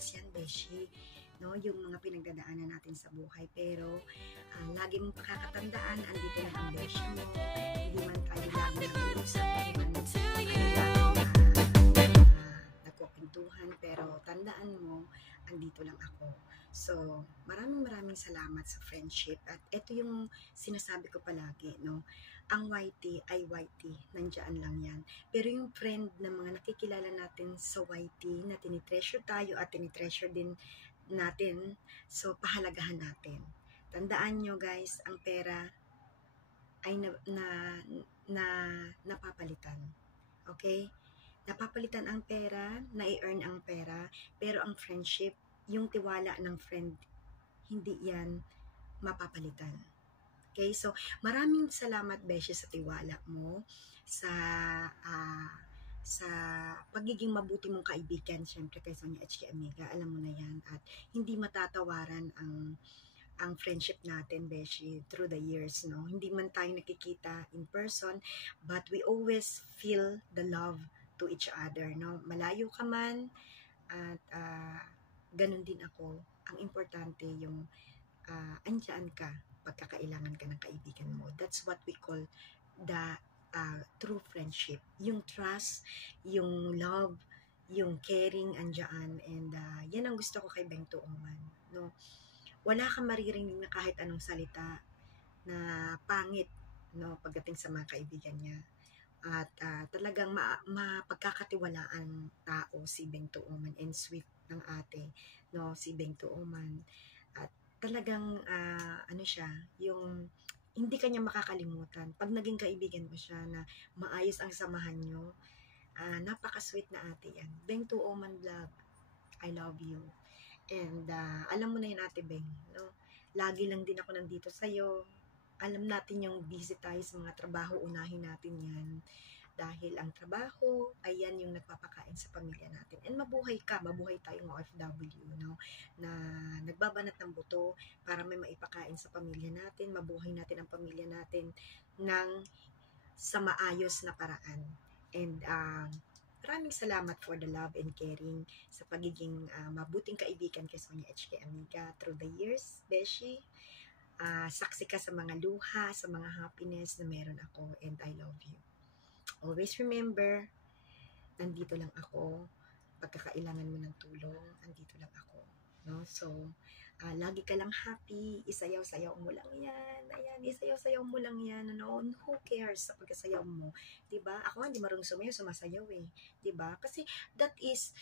practice yan, beshi. No, yung mga pinagdadaanan natin sa buhay. Pero, lagi mong pakakatandaan, andito na ang beshi mo. Hindi man tayo lagi nag-uusap, hindi man nagkukwentuhan, pero tandaan mo, andito lang ako. So, maraming salamat sa friendship. At ito yung sinasabi ko palagi, no? Ang YT ay YT, nandiyan lang yan. Pero yung friend na mga nakikilala natin sa YT, na tinitreasure tayo at tinitreasure din natin, so pahalagahan natin. Tandaan nyo guys, ang pera ay napapalitan. Okay? Napapalitan ang pera, nai-earn ang pera, pero ang friendship, yung tiwala ng friend, hindi yan mapapalitan. Okay, so maraming salamat Beshi sa tiwala mo, sa sa pagiging mabuti mong kaibigan, syempre kay Sonia HK Amiga, alam mo na yan, at hindi matatawaran ang friendship natin, Beshi, through the years, no? Hindi man tayo nakikita in person, but we always feel the love to each other, no? Malayo ka man, at ganun din ako. Ang importante yung andyan ka pagkakailangan ka ng kaibigan mo. That's what we call the true friendship. Yung trust, yung love, yung caring andyan. And yan ang gusto ko kay Beng Tuoman. No? Wala kang maririnig na kahit anong salita na pangit, no, pagdating sa mga kaibigan niya. At talagang mapagkakatiwalaan tao si Beng Tuoman, and sweet ng ate, no, si Beng Tuoman. At talagang ano siya, yung hindi kanya makakalimutan. Pag naging kaibigan mo siya na maayos ang samahan nyo, napaka-sweet na ate yan. Beng Tuoman Vlog, I love you. And alam mo na yun, Ate Beng, no? Lagi lang din ako nandito sa'yo. Alam natin yung busy tayo sa mga trabaho, unahin natin yan. Dahil ang trabaho, ayan yung nagpapakain sa pamilya natin. And mabuhay ka, mabuhay tayong OFW, no? Na nagbabanat ng buto para may maipakain sa pamilya natin, mabuhay natin ang pamilya natin sa maayos na paraan. And maraming salamat for the love and caring sa pagiging mabuting kaibigan kay Sonia HK Amiga through the years, Beshi. Saksi ka sa mga luha, sa mga happiness na meron ako, and I love you. Always remember, nandito lang ako. Pagkakailangan mo ng tulong, andito lang ako. No? So, lagi ka lang happy, isayaw-sayaw mo lang yan. Ayan, isayaw-sayaw mo lang yan. Ano? Who cares sa pagkasayaw mo? Diba? Ako hindi marunong sumayaw, sumasayaw eh. Diba? Kasi that is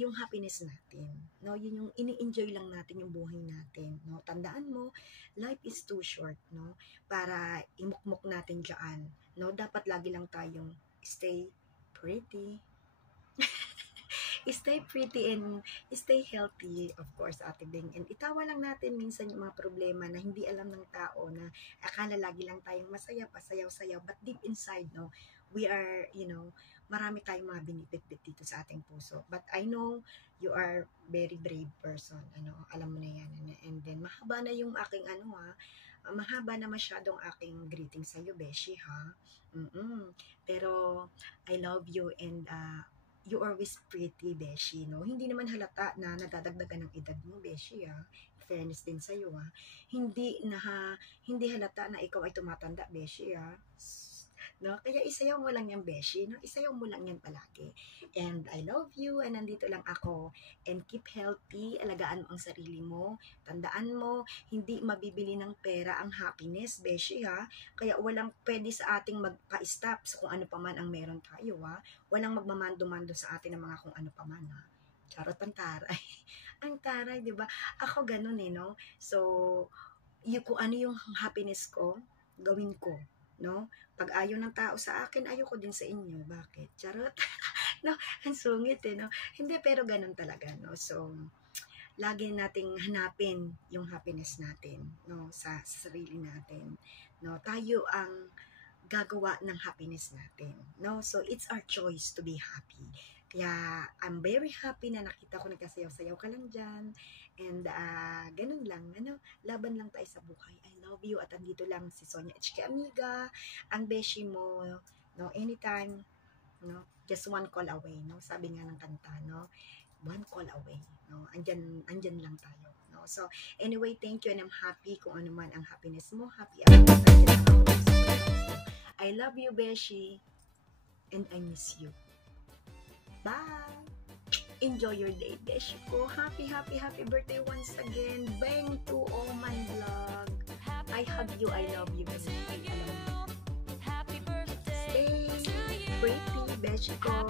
yung happiness natin. No? Yun yung ini-enjoy lang natin yung buhay natin. No? Tandaan mo, life is too short, no? Para imukmok natin dyan. No? Dapat lagi lang tayong stay pretty. Stay pretty and stay healthy, of course, Ate Beng. And itawa lang natin minsan yung mga problema na hindi alam ng tao, na akala lagi lang tayong masaya, pasayaw-sayaw, but deep inside, no, we are, marami tayong mga binibitbit dito sa ating puso. But I know you are very brave person, alam mo na yan. And then, mahaba na yung aking mahaba na masyadong aking greeting sa'yo, Beshi, ha? Pero, I love you, and you always pretty, Beshi, no? Hindi naman halata na nadadagdagan ng edad mo, Beshi, fairness din sa'yo, hindi halata na ikaw ay tumatanda, Beshi, no? Kaya isayaw mo lang yan, Beshi, no? Isayaw mo lang yan palagi. And I love you, and nandito lang ako. And keep healthy, alagaan mo ang sarili mo. Tandaan mo, hindi mabibili ng pera ang happiness, Beshi, Kaya walang pwede sa ating magpa-stop sa kung ano pa man ang meron tayo, Walang magmamando-mando sa atin ng mga kung ano pa man, Charot, ang taray. Ang taray, di ba? Ako ganun no? So, kung ano yung happiness ko, gawin ko, no? Pag ayaw ng tao sa akin, ayoko din sa inyo. Bakit? Charot. No, ang sungit no? Hindi, pero ganun talaga, no? So, lagi nating hanapin yung happiness natin, no? Sa sarili natin, no? Tayo ang gagawa ng happiness natin, no? So, it's our choice to be happy. Kaya, I'm very happy na nakita ko nagkasayaw-sayaw ka lang dyan. And, ganun lang, laban lang tayo sa buhay. I love you, at andito lang si Sonia HK Amiga, ang beshi mo, no? Anytime, no? Just one call away, no? Sabi nga ng kanta, no? one call away, no? Andyan lang tayo, no? So anyway, thank you, and I'm happy kung ano man ang happiness mo. Happy anniversary na ako. I love you, Beshi, and I miss you. Bye. Enjoy your day, Beshi ko. Happy, happy, happy birthday once again. Bang to Oman Vlog. I hug you, I love you, Beshi. I love you. Stay pretty, Beshi ko.